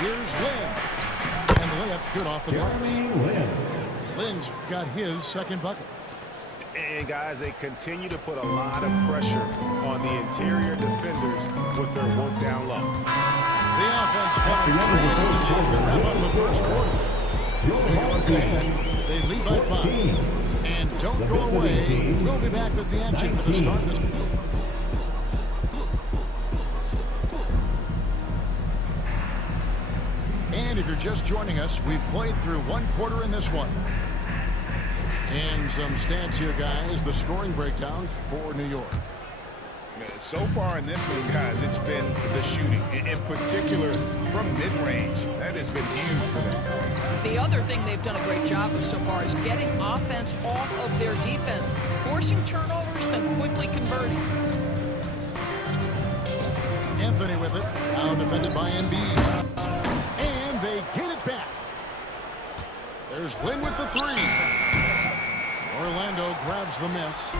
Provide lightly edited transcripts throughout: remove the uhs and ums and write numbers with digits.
Here's Lin. And the layup's good off the glass. Lin's got his second bucket. And guys, they continue to put a lot of pressure on the interior defenders with their work down low. The offense in the first quarter. They lead by 5. And don't go away. We'll be back with the action for the start of this. And if you're just joining us, we've played through one quarter in this one. And some stats here, guys. The scoring breakdown for New York. So far in this one, guys, it's been the shooting. In particular, from mid-range. That has been huge for them. The other thing they've done a great job of so far is getting offense off of their defense, forcing turnovers, then quickly converting. Anthony with it. Now defended by Embiid. And they get it back. There's Lin with the 3. Orlando grabs the miss.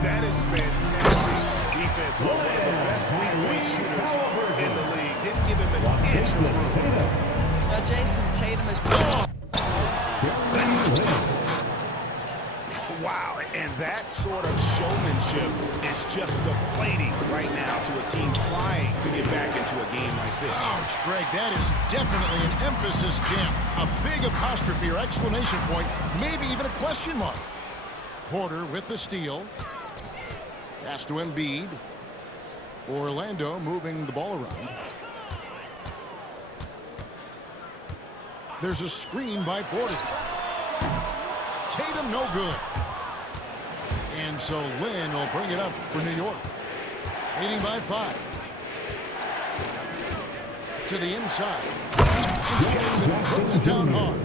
That is fantastic defense on one of the best three-point shooters in the league. Didn't give him an inch of room. Jason Tatum is... Wow, and that sort of showmanship is just deflating right now to a team trying to get back into a game like this. Ouch, Greg, that is definitely an emphasis jam. A big apostrophe or exclamation point, maybe even a question mark. Porter with the steal. Pass to Embiid. Orlando moving the ball around. There's a screen by Porter. Tatum no good. And so Lin will bring it up for New York. Leading by 5. To the inside. And Jackson throws it down hard.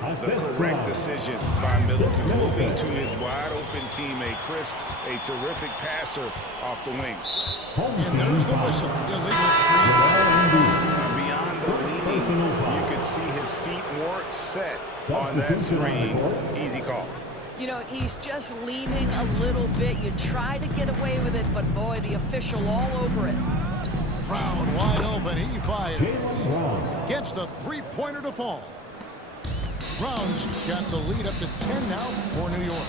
The correct decision by Middleton, moving to his wide-open teammate, Chris, a terrific passer off the wing. And there's the whistle. Illegal screen. Beyond the leaning, you could see his feet more set on that screen. Easy call. You know, he's just leaning a little bit. You try to get away with it, but boy, the official all over it. Brown wide open. He fires. Gets the three-pointer to fall. Brown's got the lead up to 10 now for New York.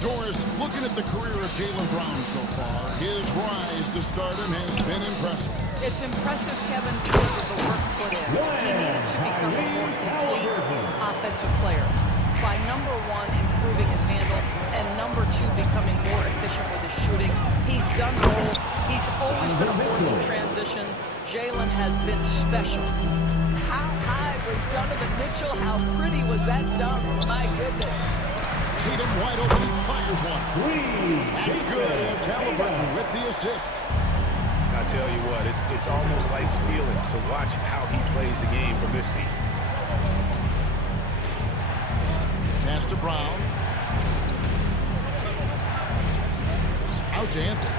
Doris, looking at the career of Jaylen Brown so far, his rise to stardom has been impressive. It's impressive, Kevin, because of the work put in. He needed to become a more complete offensive player. By number 1, improving his handle, and number 2, becoming more efficient with his shooting. He's done both. He's always been a force in transition. Jaylen has been special. How high was Donovan Mitchell? How pretty was that dunk? My goodness. Tatum wide open. He fires one. That's good. It's Halliburton with the assist. I tell you what, it's almost like stealing to watch how he plays the game from this seat. Pass to Brown. Out to Anthony.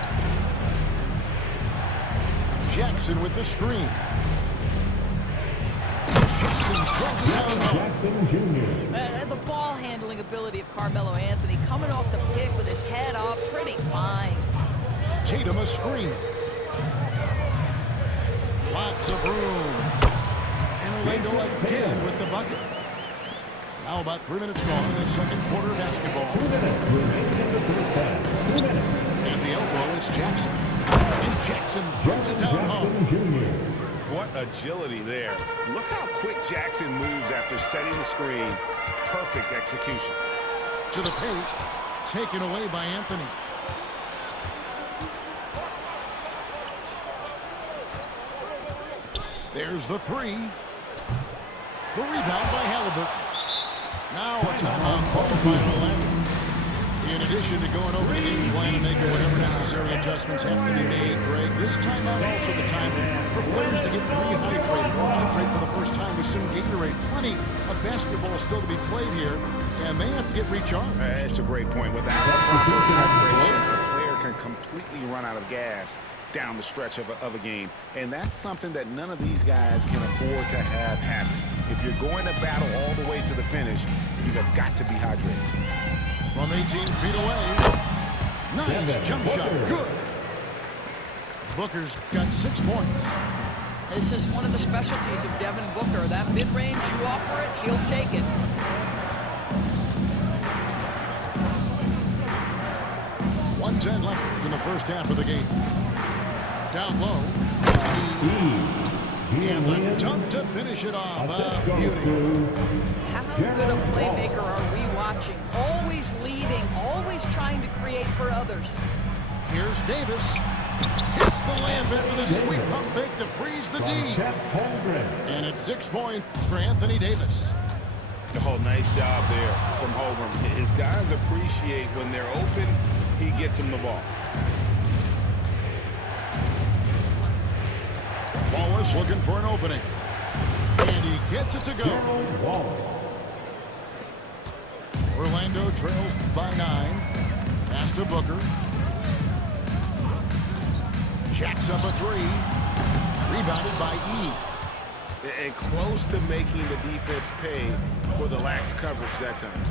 Jackson with the screen. Jackson throws it down home. Jackson Jr. The ball handling ability of Carmelo Anthony coming off the pick with his head up, pretty fine. Tatum a screen. Lots of room. And Orlando again with the bucket. Now about 3 minutes gone in the second quarter of basketball. 2 minutes remaining in the first half. 2 minutes. And the elbow is Jackson. And Jackson throws it down home. Jackson Jr. What agility there. Look how quick Jackson moves after setting the screen. Perfect execution. To the paint. Taken away by Anthony. There's the 3. The rebound by Halliburton. Now a timeout called by Orlando. In addition to going over the game plan and making whatever necessary adjustments have to be made, Greg, this timeout also the time for players to get rehydrated or hydrate for the first time with some Gatorade. Plenty of basketball still to be played here, and they have to get recharged. That's a great point. Without proper hydration, a player can completely run out of gas down the stretch of a game. And that's something that none of these guys can afford to have happen. If you're going to battle all the way to the finish, you have got to be hydrated. From 18 feet away. Nice jump shot. Good. Booker's got 6 points. This is one of the specialties of Devin Booker. That mid-range, you offer it, he'll take it. .110 left in the first half of the game. Down low. And the dunk to finish it off. Beauty. How good a playmaker are we watching? Always leading, always trying to create for others. Here's Davis. Hits the layup after the sweet pump fake to freeze the D. And it's 6 points for Anthony Davis. Oh, nice job there from Holmgren. His guys appreciate when they're open, he gets them the ball. Wallace looking for an opening. And he gets it to go. Orlando trails by 9. Pass to Booker. Jacks up a 3. Rebounded by E. And close to making the defense pay for the lax coverage that time.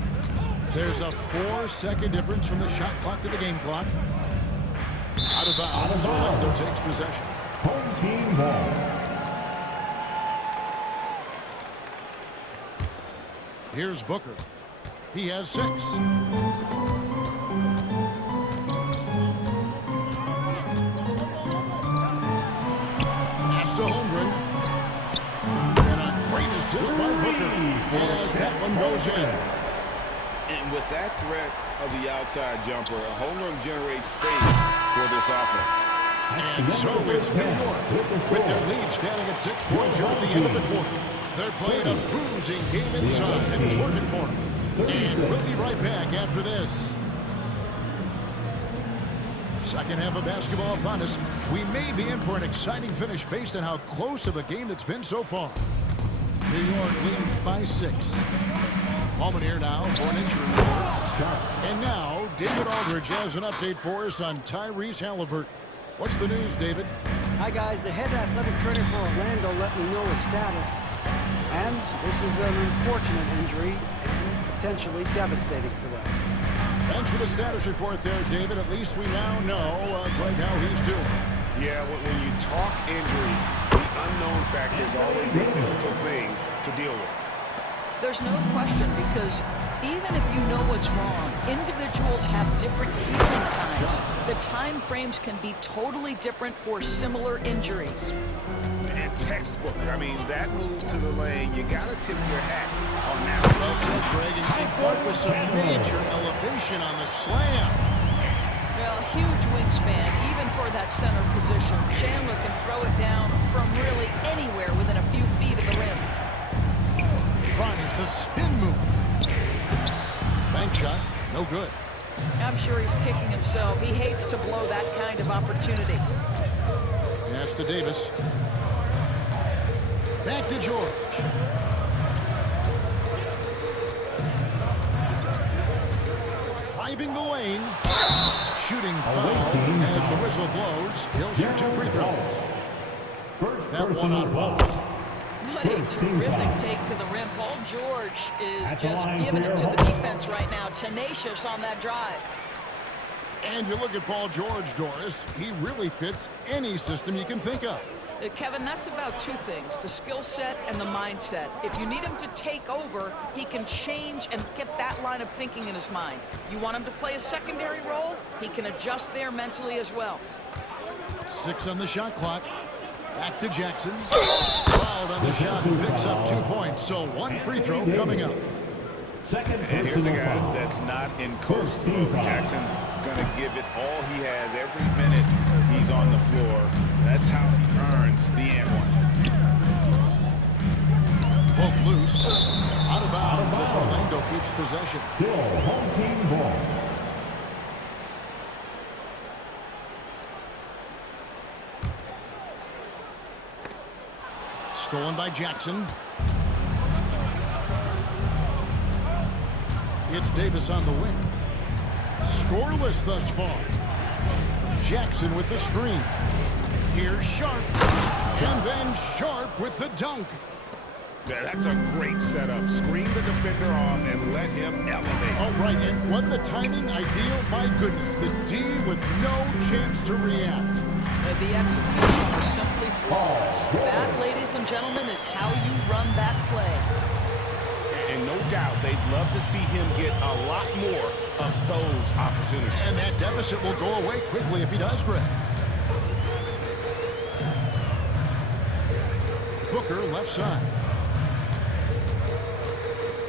There's a 4-second difference from the shot clock to the game clock. Out of bounds, Orlando takes possession. Home team ball. Here's Booker. He has 6. Pass to Holmgren. And a great assist by Booker. As that one goes in. And with that threat of the outside jumper, Holmgren generates space for this offense. And so it's New York with their lead standing at 6 points here at the end of the quarter. They're playing a bruising game inside, and it's working for them. And we'll be right back after this. Second half of basketball upon us. We may be in for an exciting finish based on how close of a game that's been so far. New York leading by 6. Moment here now for an injury report. And now, David Aldridge has an update for us on Tyrese Haliburton. What's the news, David? Hi, guys. The head athletic trainer for Orlando let me know his status. And this is an unfortunate injury and potentially devastating for them. Thanks for the status report there, David. At least we now know Greg how he's doing. Yeah, when you talk injury, the unknown factor is always a difficult thing to deal with. There's no question, because even if you know what's wrong, individuals have different healing times. The time frames can be totally different for similar injuries. And textbook. I mean, that move to the lane, you got to tip your hat on that. Well said, Greg. And Clark with some major elevation on the slam. Well, huge wingspan, even for that center position. Chandler can throw it down from really anywhere within a few feet of the rim. Tries the spin move. Bank shot, no good. I'm sure he's kicking himself. He hates to blow that kind of opportunity. Pass to Davis. Back to George. Driving the lane. Shooting foul as the whistle blows. He'll shoot 2 free throws. That one on Wallace. What a terrific take to the rim. Paul George is just giving it to the defense right now. Tenacious on that drive. And you look at Paul George, Doris. He really fits any system you can think of. Kevin, that's about 2 things, the skill set and the mindset. If you need him to take over, he can change and get that line of thinking in his mind. You want him to play a secondary role, he can adjust there mentally as well. 6 on the shot clock. Back to Jackson. Fouled on the shot and picks up 2 points. So 1 free throw coming up. And here's a guy that's not in coast mode. Jackson's going to give it all he has every minute he's on the floor. That's how he earns the and one. Pulled loose. Out of bounds as Orlando keeps possession. Still home team ball. Stolen by Jackson. It's Davis on the wing. Scoreless thus far. Jackson with the screen. Here's Sharp. And then Sharp with the dunk. Yeah, that's a great setup. Screen the defender off and let him elevate. All right, and wasn't the timing ideal? My goodness, the D with no chance to react. The execution was simply flawless. That, ladies and gentlemen, is how you run that play. And no doubt they'd love to see him get a lot more of those opportunities. And that deficit will go away quickly if he does, Greg. Booker left side.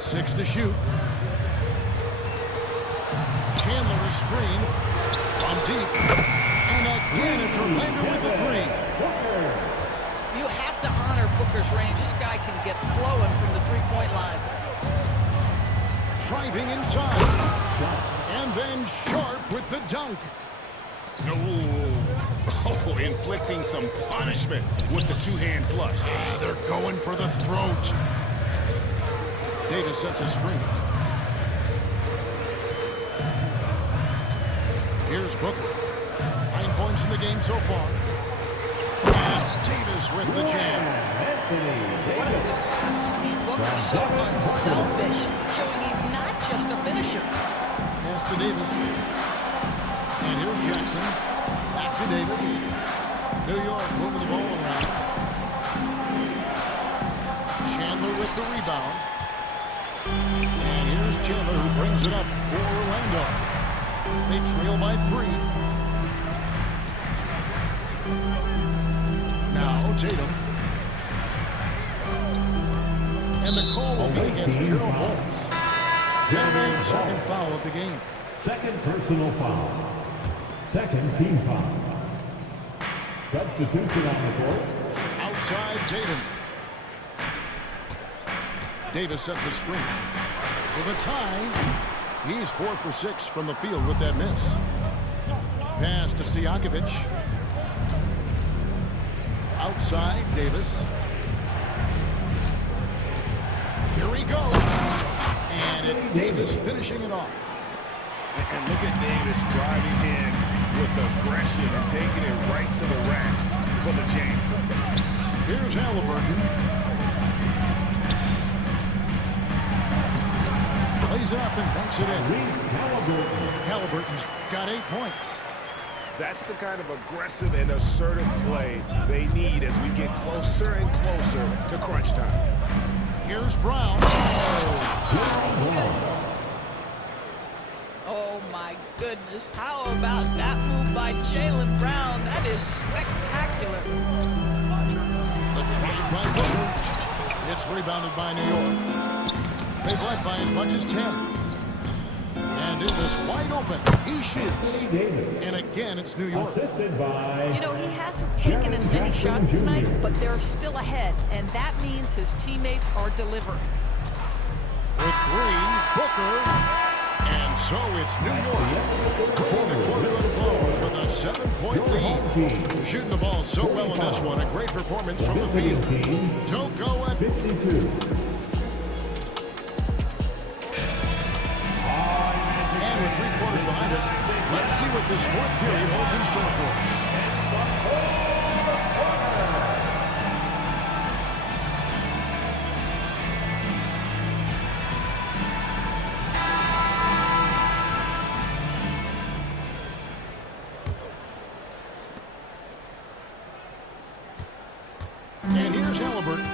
6 to shoot. Chandler is screened from deep. And again, it's Orlando with the 3. You have to honor Booker's range. This guy can get flowing from the three-point line. Driving inside. And then Sharp with the dunk. Oh, inflicting some punishment with the two-hand flush. They're going for the throat. Davis sets a screen. Here's Booker. 9 points in the game so far. As Davis with the jam. What a good pass. Booker's so unselfish, showing he's not just a finisher. Pass to Davis. And here's Jackson. Back to Davis. New York moving the ball around. Chandler with the rebound. And here's Chandler who brings it up for Orlando. They trail by 3. Now Tatum. And the call will be against Gerald Wallace. That'll be the second foul of the game. Second personal foul. Second team foul. Substitution on the court. Outside Tatum. Davis sets a screen. With a tie, he's 4 for 6 from the field with that miss. Pass to Stojakovic. Outside Davis. Here he goes. And it's Davis finishing it off. And look at Davis driving in with aggression and taking it right to the rack for the jam. Here's Halliburton. Plays it up and banks it in. Halliburton's got 8 points. That's the kind of aggressive and assertive play they need as we get closer and closer to crunch time. Here's Brown. Oh, my goodness. How about that move by Jaylen Brown? That is spectacular. The trade by Booker. It's rebounded by New York. They've led by as much as 10. And it is wide open. He shoots. And again, it's New York. You know, he hasn't taken as many shots tonight, but they're still ahead. And that means his teammates are delivering. With 3, Booker. And so it's New York. Pulling the quarter to close with a 7-point lead. Shooting the ball so well in this one. A great performance from the field. Don't go at 52. behind us. Let's see what this 4th period holds in store for us. And here's Halliburton.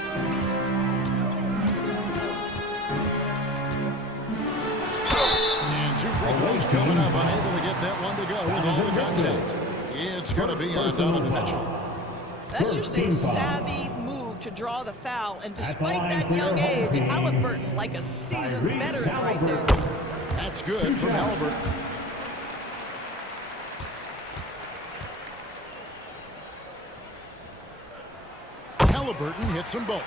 Free throws coming up, unable to get that one to go with all the contact. It's going to be on Donovan Mitchell. That's just a savvy move to draw the foul, and despite that young age, Halliburton like a seasoned veteran right there. That's good from Halliburton. Halliburton hits them both.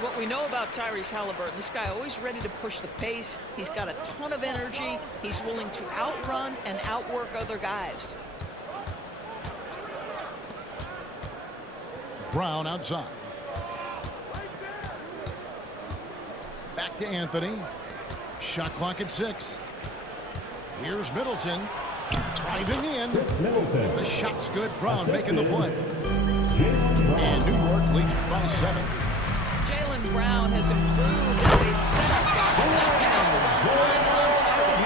What we know about Tyrese Halliburton, this guy always ready to push the pace. He's got a ton of energy. He's willing to outrun and outwork other guys. Brown outside. Back to Anthony. Shot clock at 6. Here's Middleton. Driving in. The shot's good. Brown making the play. And New York leads by 7. Jaylen Brown has improved as a setup guy. His pass was on time and on target.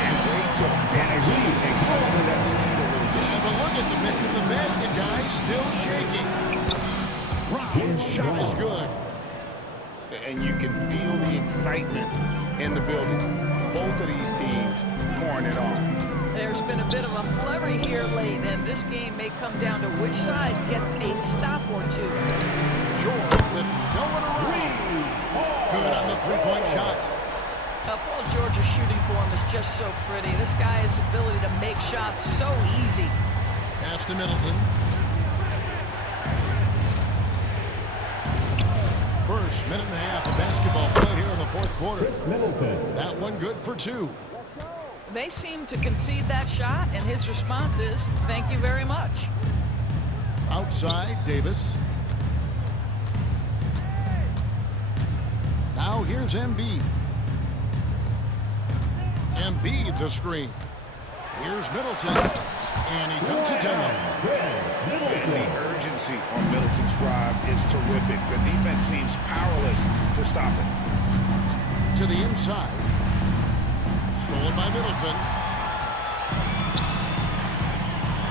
And way to finish and cover that lead a little bit. Yeah, but look at the still shaking. Brown's shot is good. And you can feel the excitement in the building. Both of these teams pouring it on. There's been a bit of a flurry here late, and this game may come down to which side gets a stop or two. George with no one around. Good on the three-point shot. Paul George's shooting form is just so pretty. This guy has the ability to make shots so easy. Pass to Middleton. First minute and a half of basketball played here in the fourth quarter. That one good for 2. They seem to concede that shot, and his response is, thank you very much. Outside, Davis. Now here's Embiid. Embiid the screen. Here's Middleton. And he dunks it down. And the urgency on Middleton's drive is terrific. The defense seems powerless to stop it. To the inside. Stolen by Middleton.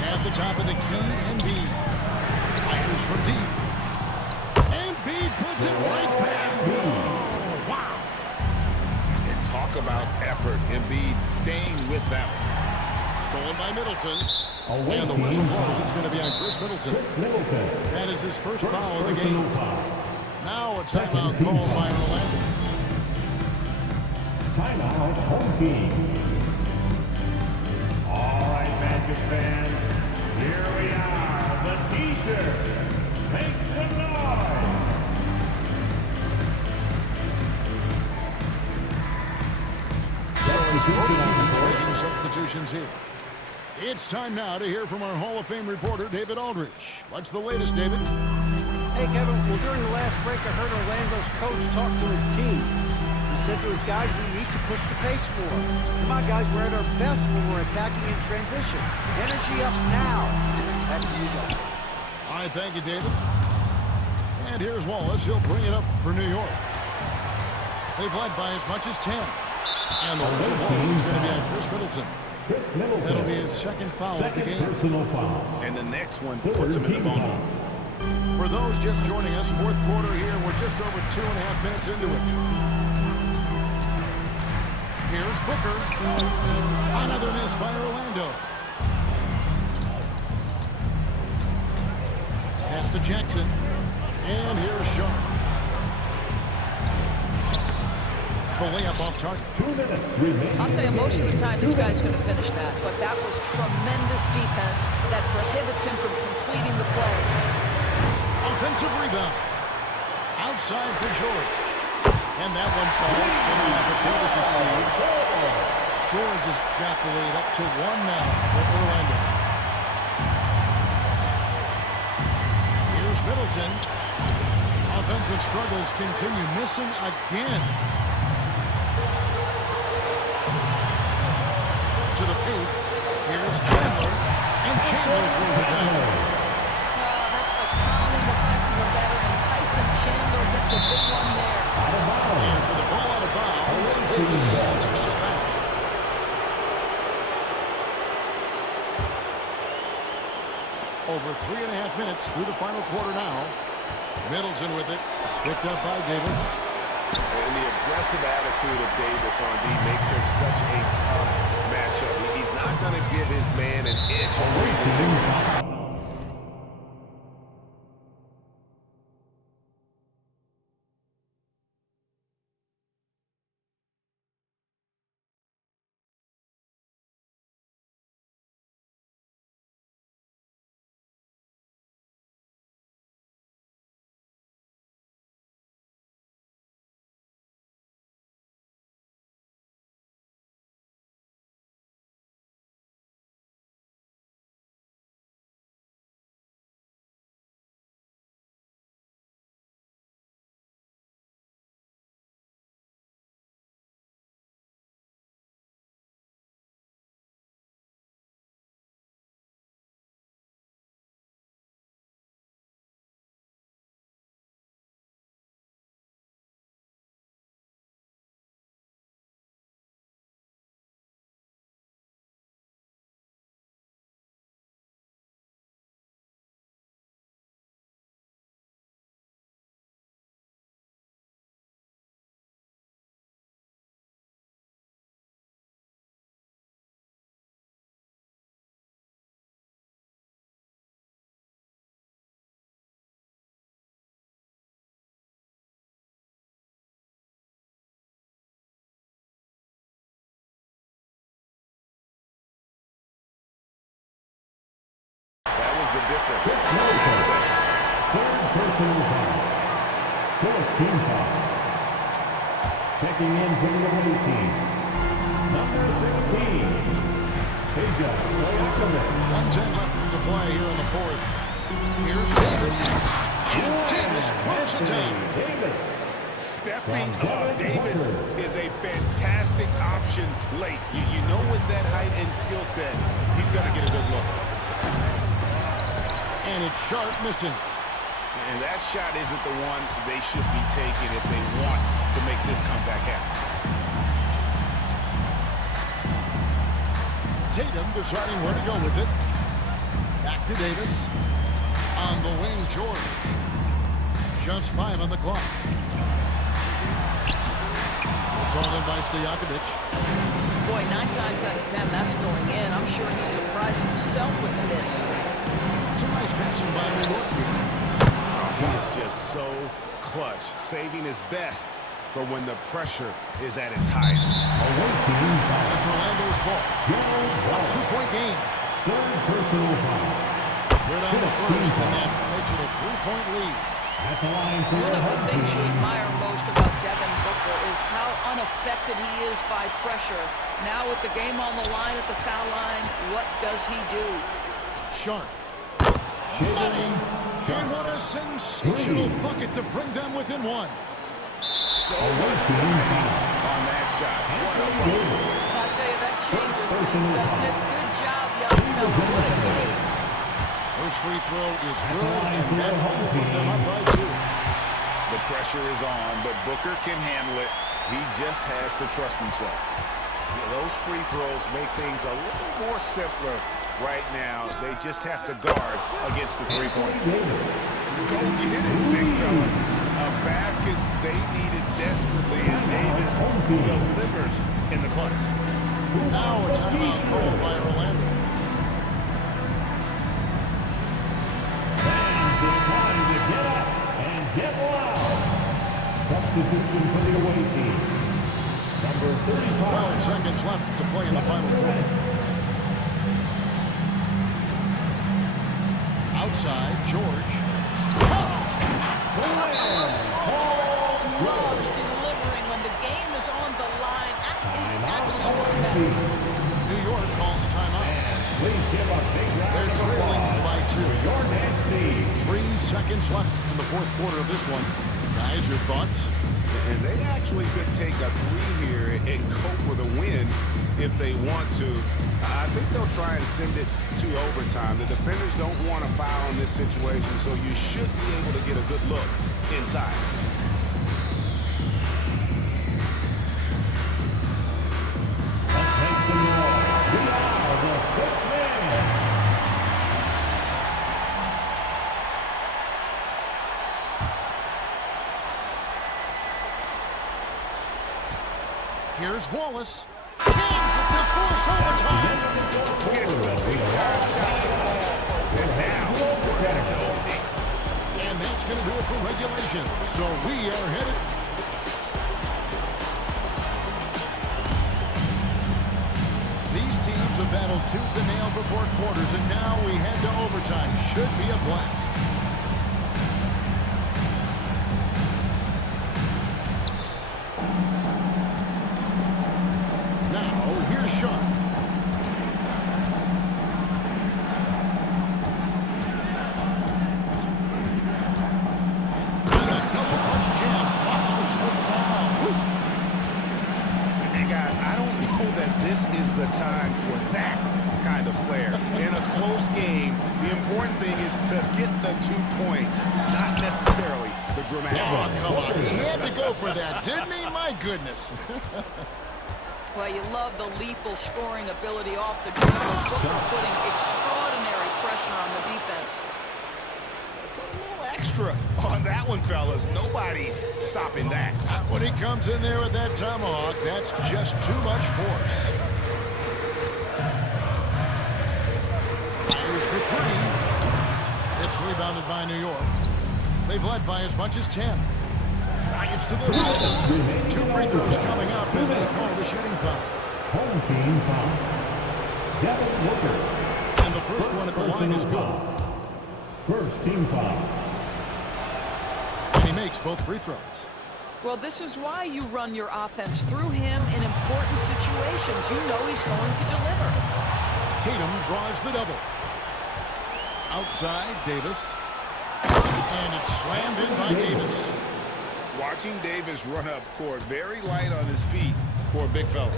At the top of the key, Embiid. Fires from deep. Embiid puts it right back. Oh, wow. And talk about effort. Embiid staying with them. Stolen by Middleton. And the whistle blows. It's going to be on Chris Middleton. That is his first foul of the game. Now a timeout called by Orlando. Timeout, home team. All right, Magic fans, here we are, the T-shirt. Make some noise. So as both teams making substitutions here. It's time now to hear from our Hall of Fame reporter, David Aldridge. What's the latest, David? Hey, Kevin. Well, during the last break, I heard Orlando's coach talk to his team. He said to his guys, we need to push the pace more. Come on, guys, we're at our best when we're attacking in transition. Energy up now. Back to you guys. All right, thank you, David. And here's Wallace. He'll bring it up for New York. They've led by as much as 10. And the whistle blows. It's going to be on Chris Middleton. That'll be his second foul of the game. And the next one puts him in the bonus. For those just joining us, fourth quarter here. We're just over 2.5 minutes into it. Here's Booker. Another miss by Orlando. Pass to Jackson. And here's Sharp. The layup off target. 2 minutes remaining. I'll tell you, most of the time this guy's going to finish that, but that was tremendous defense that prohibits him from completing the play. Offensive rebound. Outside for George. And that one falls coming off of Davis's feed. George has got the lead up to 1 now for Orlando. Here's Middleton. Offensive struggles continue. Missing again. To the paint. Here's Chandler. And Chandler throws it down. That's the calming effect of a veteran. Tyson Chandler gets a big one there. And for the ball out of bounds, Davis touched it back. Over 3.5 minutes through the final quarter now. Middleton with it. Picked up by Davis. And the aggressive attitude of Davis on D makes him such a tough matchup. He's not going to give his man an inch on where difference. Third personal foul. Fourth team foul. Checking in for the away team. Number 16. Peja Stojakovic. 1:10 left to play here in the fourth. Here's Davis. And Davis throws it down. Davis. Stepping up Davis is a fantastic option late. You know with that height and skill set, he's going to get a good look. And it's Sharp missing. And that shot isn't the one they should be taking if they want to make this comeback happen. Tatum deciding where to go with it. Back to Davis. On the wing, George. Just 5 on the clock. It's all in by Stojakovic. Boy, 9 times out of 10, that's going in. I'm sure he surprised himself with the miss. It's a nice passing by New York here. He is just so clutch, saving his best for when the pressure is at its highest. Away team foul. It's Orlando's ball. A 2-point game. Third personal foul. Good on the first, and that makes it a 3-point lead. At the line for One the of the home things you team. admire most about Devin Booker is how unaffected he is by pressure. Now with the game on the line at the foul line, what does he do? Sharp. Money. And what a sensational bucket to bring them within 1. So much riding on that shot. What a bucket. I'll tell you, that changes things, doesn't it? Good job, young fella. What a game. First free throw is good, and that will put them up by 2. The pressure is on, but Booker can handle it. He just has to trust himself. Yeah, those free throws make things a little more simpler right now. They just have to guard against the three-point. Go get it, big fella. A basket they needed desperately, and Davis delivers in the clutch. Now a timeout called by Orlando. Fans, it's time to get up and get loud. Substitution for the away team. Number 35. 12 seconds left to play in the final quarter. Outside, George. Loves delivering when the game is on the line at his absolute best. New York calls timeout. Please give a big round They're of trailing applause by 2. for your next team. 3 seconds left in the fourth quarter of this one. Guys, your thoughts? And they actually could take a 3 here and cope with a win if they want to. I think they'll try and send it to overtime. The defenders don't want to foul in this situation, so you should be able to get a good look inside. Let's make some noise. We are the sixth man. Here's Wallace. Hands it to force overtime. And now, we're headed to OT. And that's going to do it for regulation. So we are headed. These teams have battled tooth and nail for 4 quarters, and now we head to overtime. Should be a blast. Now, here's Sharp. And a double clutch jam. Wow, slipped down. Hey, guys, I don't know that this is the time for that kind of flair. In a close game, the important thing is to get the 2 points, not necessarily the dramatic. Oh, come on. He had to go for that, didn't he? My goodness. Well, you love the lethal scoring ability off the dribble. Booker putting extraordinary pressure on the defense. Put a little extra on that one, fellas. Nobody's stopping that. Not when he comes in there with that tomahawk. That's just too much force. Fires for 3. It's rebounded by New York. They've led by as much as 10. Drives to the rim. 2 free throws coming up, and they call the shooting foul. Home team foul. Devin Booker. And the first one at the line is good. First team foul. And he makes both free throws. Well, this is why you run your offense through him in important situations. You know he's going to deliver. Tatum draws the double. Outside, Davis. And it's slammed in by Davis. Watching Davis run up court, very light on his feet for a big fella.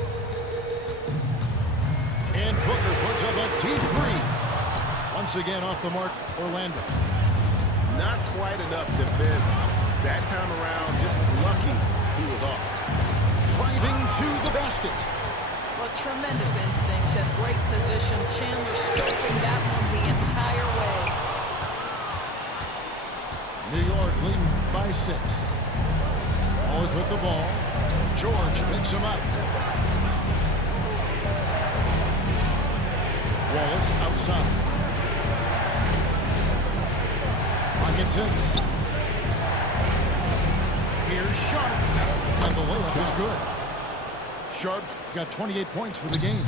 And Booker puts up a deep three. Once again off the mark, Orlando. Not quite enough defense. That time around, just lucky he was off. Driving to the basket. Well, tremendous instincts and great position. Chandler scoping that one the entire way. New York leading by 6. Always with the ball. George picks him up. Wallace outside. Pocket 6. Here's Sharp. And the layup is good. Sharp's got 28 points for the game.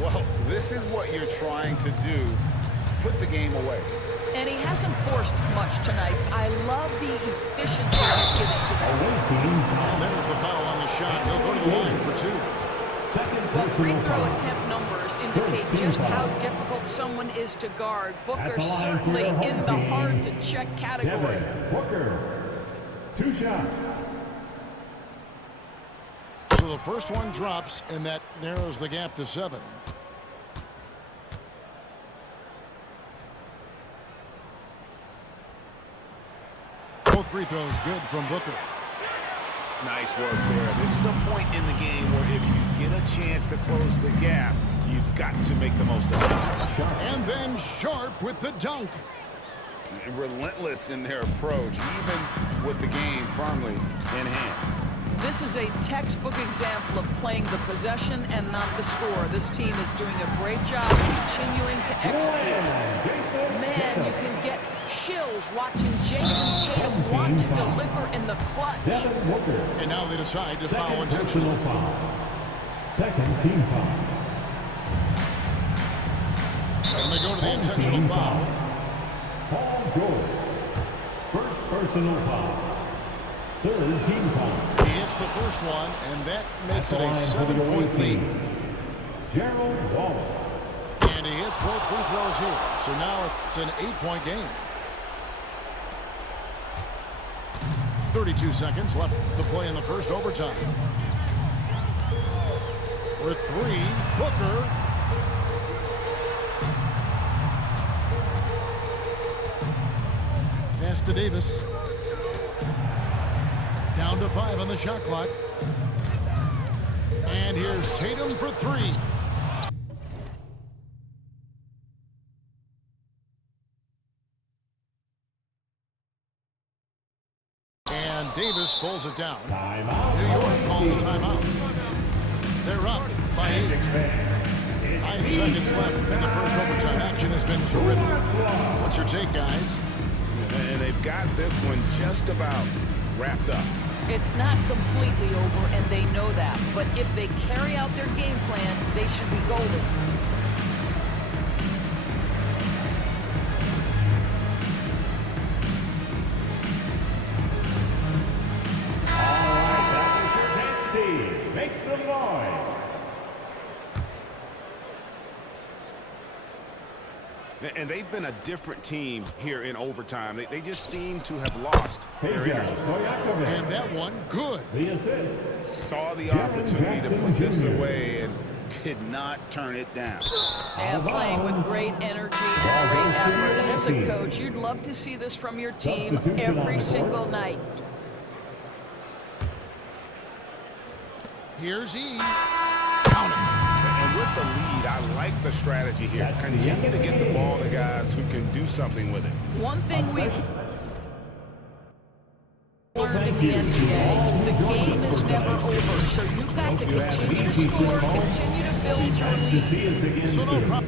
Well, this is what you're trying to do. Put the game away. And he hasn't forced much tonight. I love the efficiency he's giving to them. And there's the foul on the shot. He'll go to the line for 2. Well, free throw attempt numbers indicate just how difficult someone is to guard. Booker certainly in the hard-to-check category. Booker. 2 shots. So the first one drops, and that narrows the gap to 7. Both free throws good from Booker. Nice work there. This is a point in the game where if you get a chance to close the gap, you've got to make the most of it. And then Sharp with the dunk. Relentless in their approach, even with the game firmly in hand. This is a textbook example of playing the possession and not the score. This team is doing a great job continuing to execute. Man, you can get chills watching Jason Tatum want to deliver in the clutch. And now they decide to foul intentionally. Second team foul. And they go to the intentional foul. Paul George. First personal foul. Third team foul. He hits the first one, and that makes it a 7-point lead. Gerald Wallace. And he hits both free throws here. So now it's an 8-point game. 32 seconds left to play in the first overtime. For 3, Booker. Pass to Davis. Down to 5 on the shot clock. And here's Tatum for 3. And Davis pulls it down. Timeout. New York calls timeout. They're up by 8. 9 seconds left in the first overtime. Action has been terrific. What's your take, guys? And they've got this one just about wrapped up. It's not completely over, and they know that. But if they carry out their game plan, they should be golden. All right, that is your dance team. Make some noise. And they've been a different team here in overtime. They just seem to have lost their energy. And that one, good. The assist. Saw the opportunity to put this away and did not turn it down. And playing with great energy and great effort. And as a coach, you'd love to see this from your team every single night. Here's E. Count it. And with the lead, I like the strategy here. Continue to get the ball to guys who can do something with it. One thing we've learned in the NBA, the game is never over. So you've got to continue to score, continue to build your lead. So no problem.